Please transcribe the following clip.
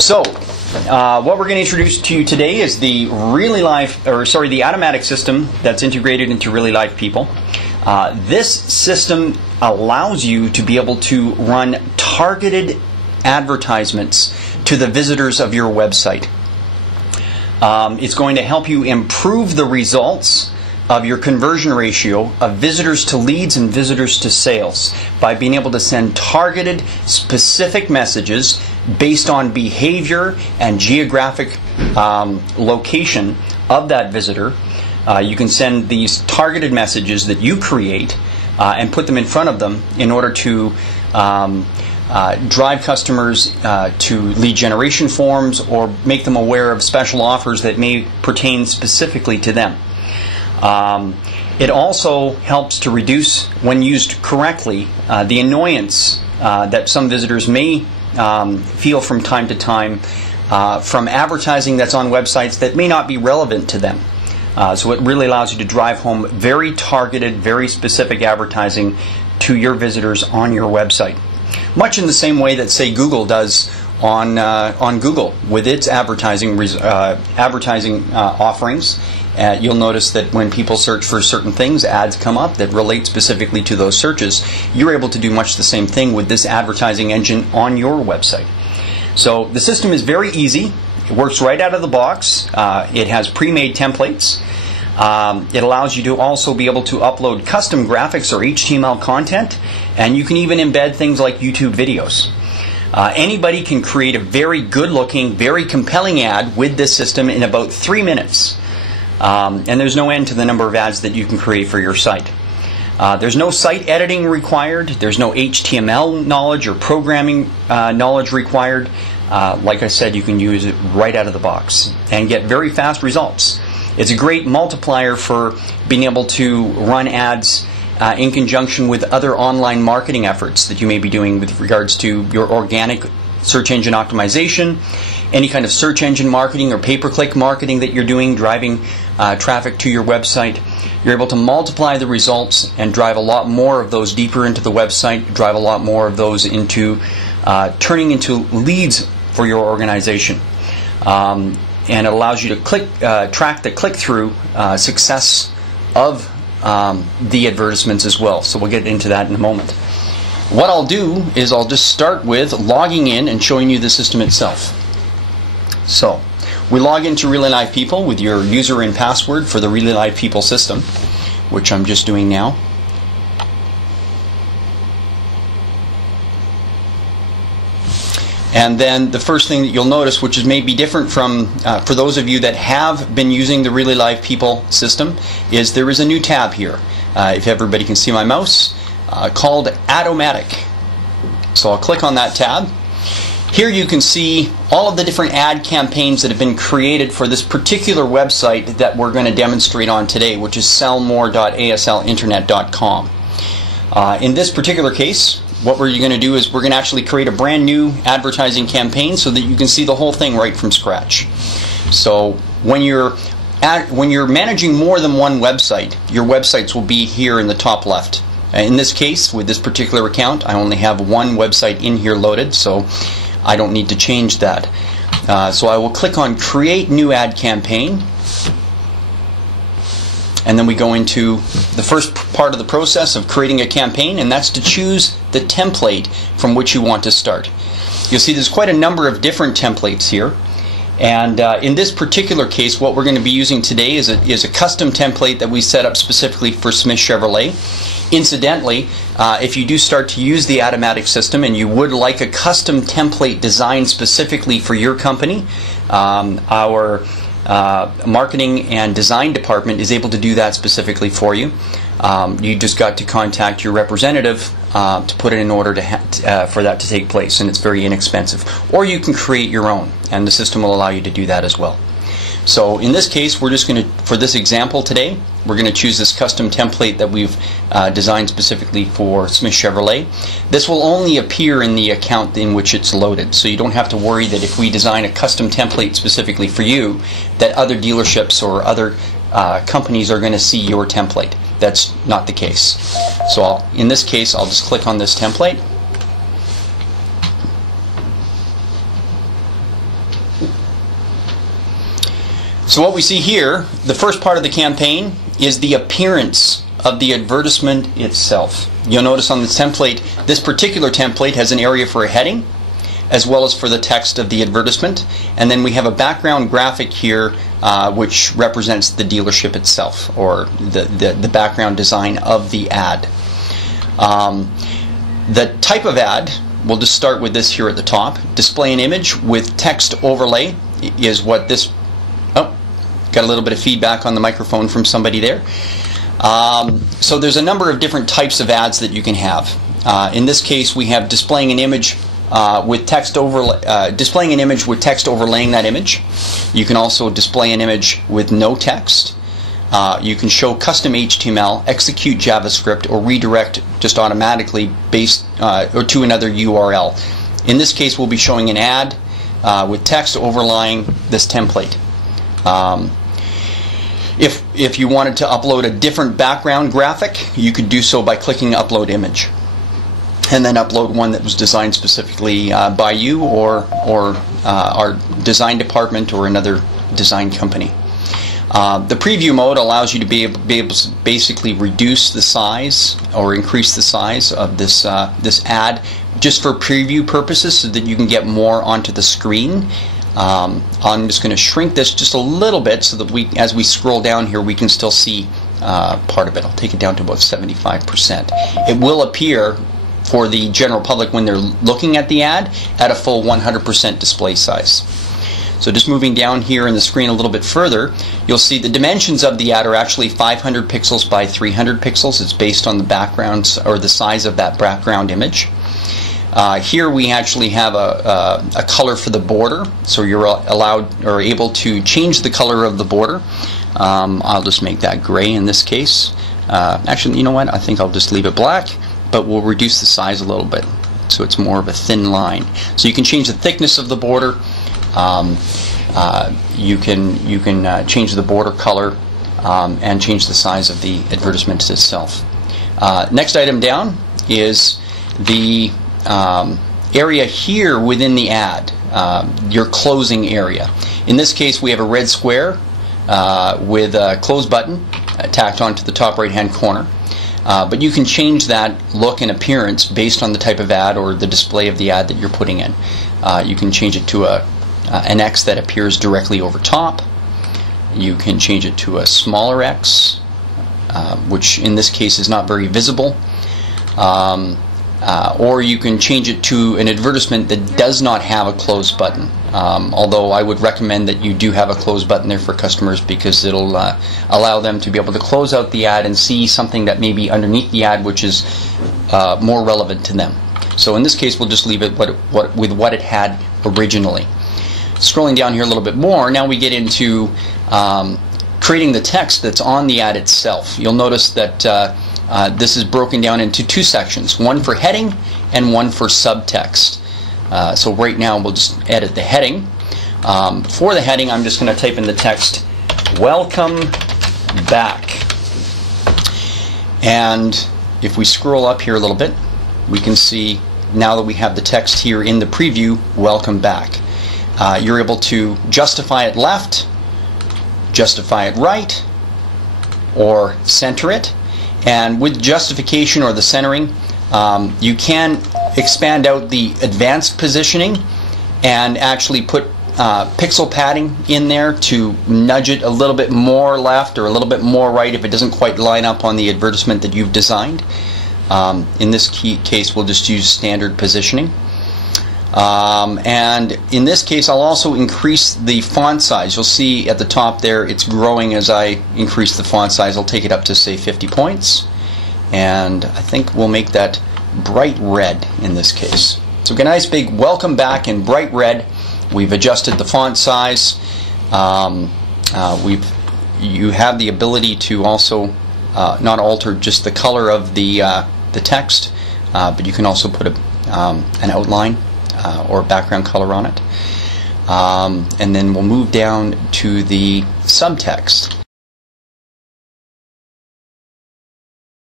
So, what we're going to introduce to you today is the the Ad-o-matic system that's integrated into Really Live People. This system allows you to be able to run targeted advertisements to the visitors of your website. It's going to help you improve the results of your conversion ratio of visitors to leads and visitors to sales by being able to send targeted, specific messages based on behavior and geographic location of that visitor. You can send these targeted messages that you create and put them in front of them in order to drive customers to lead generation forms or make them aware of special offers that may pertain specifically to them. It also helps to reduce, when used correctly, the annoyance that some visitors may feel from time to time from advertising that's on websites that may not be relevant to them. So it really allows you to drive home very targeted, very specific advertising to your visitors on your website. Much in the same way that, say, Google does on Google with its advertising offerings. You'll notice that when people search for certain things, ads come up that relate specifically to those searches. You're able to do much the same thing with this advertising engine on your website. So the system is very easy. It works right out of the box. It has pre-made templates. It allows you to also be able to upload custom graphics or HTML content, and you can even embed things like YouTube videos. Anybody can create a very good-looking, very compelling ad with this system in about 3 minutes. And there's no end to the number of ads that you can create for your site. There's no site editing required. There's no HTML knowledge or programming knowledge required. Like I said, you can use it right out of the box and get very fast results. It's a great multiplier for being able to run ads in conjunction with other online marketing efforts that you may be doing with regards to your organic search engine optimization, any kind of search engine marketing or pay-per-click marketing that you're doing, driving traffic to your website. You're able to multiply the results and drive a lot more of those deeper into the website, drive a lot more of those into turning into leads for your organization. And it allows you to track the click-through success of the advertisements as well. So we'll get into that in a moment. What I'll do is I'll just start with logging in and showing you the system itself. So we log into Really Live People with your user and password for the Really Live People system, which I'm just doing now. And then the first thing that you'll notice, which is maybe different from for those of you that have been using the Really Live People system, is there is a new tab here. If everybody can see my mouse, called Ad-o-matic. So I'll click on that tab. Here you can see all of the different ad campaigns that have been created for this particular website that we're going to demonstrate on today, which is sellmore.aslinternet.com. In this particular case, what we're going to do is we're going to actually create a brand new advertising campaign so that you can see the whole thing right from scratch. So when you're managing more than one website, your websites will be here in the top left. In this case, with this particular account, I only have one website in here loaded, so I don't need to change that. So I will click on Create New Ad Campaign, and then we go into the first part of the process of creating a campaign, and that's to choose the template from which you want to start. You'll see there's quite a number of different templates here, and in this particular case what we're going to be using today is a custom template that we set up specifically for Smith Chevrolet. Incidentally, if you do start to use the Ad-o-matic system and you would like a custom template designed specifically for your company, our marketing and design department is able to do that specifically for you. You just got to contact your representative to put it in order for that to take place, and it's very inexpensive. Or you can create your own, and the system will allow you to do that as well. So in this case, we're just going to, for this example today, we're going to choose this custom template that we've designed specifically for Smith Chevrolet. This will only appear in the account in which it's loaded, so you don't have to worry that if we design a custom template specifically for you, that other dealerships or other companies are going to see your template. That's not the case. So in this case, I'll just click on this template. So what we see here, the first part of the campaign is the appearance of the advertisement itself. You'll notice on this template, this particular template has an area for a heading as well as for the text of the advertisement, and then we have a background graphic here which represents the dealership itself, or the background design of the ad. The type of ad, we'll just start with this here at the top. Display an image with text overlay is what this... Oh, got a little bit of feedback on the microphone from somebody there. So there's a number of different types of ads that you can have. In this case, we have displaying an image with text displaying an image with text overlaying that image. You can also display an image with no text. You can show custom HTML, execute JavaScript, or redirect just automatically based or to another URL. In this case, we'll be showing an ad with text overlying this template. If you wanted to upload a different background graphic, you could do so by clicking Upload Image, and then upload one that was designed specifically by you or our design department or another design company. The preview mode allows you to be able to basically reduce the size or increase the size of this ad just for preview purposes so that you can get more onto the screen. I'm just going to shrink this just a little bit so that as we scroll down here, we can still see part of it. I'll take it down to about 75%. It will appear for the general public when they're looking at the ad at a full 100% display size. So just moving down here in the screen a little bit further, you'll see the dimensions of the ad are actually 500 pixels by 300 pixels. It's based on the backgrounds or the size of that background image. Here we actually have a color for the border, so you're allowed or able to change the color of the border. I'll just make that gray in this case. Actually, you know what? I think I'll just leave it black, but we'll reduce the size a little bit so it's more of a thin line. So you can change the thickness of the border. You can change the border color and change the size of the advertisement itself. Next item down is the area here within the ad, your closing area. In this case, we have a red square with a close button tacked onto the top right hand corner. But you can change that look and appearance based on the type of ad or the display of the ad that you're putting in. You can change it to an X that appears directly over top. You can change it to a smaller X, which in this case is not very visible. Or you can change it to an advertisement that does not have a close button. Although I would recommend that you do have a close button there for customers, because it'll allow them to be able to close out the ad and see something that may be underneath the ad which is more relevant to them. So in this case, we'll just leave it with what it had originally. Scrolling down here a little bit more, now we get into creating the text that's on the ad itself. You'll notice that this is broken down into two sections, one for heading and one for subtext. So right now we'll just edit the heading. For the heading, I'm just going to type in the text, "Welcome back." And if we scroll up here a little bit, we can see now that we have the text here in the preview, "Welcome back." You're able to justify it left, justify it right, or center it. And with justification or the centering, you can expand out the advanced positioning and actually put pixel padding in there to nudge it a little bit more left or a little bit more right if it doesn't quite line up on the advertisement that you've designed. In this case, we'll just use standard positioning. And in this case, I'll also increase the font size. You'll see at the top there it's growing as I increase the font size. I'll take it up to, say, 50 points. And I think we'll make that bright red in this case. So get a nice big "Welcome back" in bright red. We've adjusted the font size. You have the ability to also not alter just the color of the text, but you can also put an outline or background color on it. And then we'll move down to the subtext.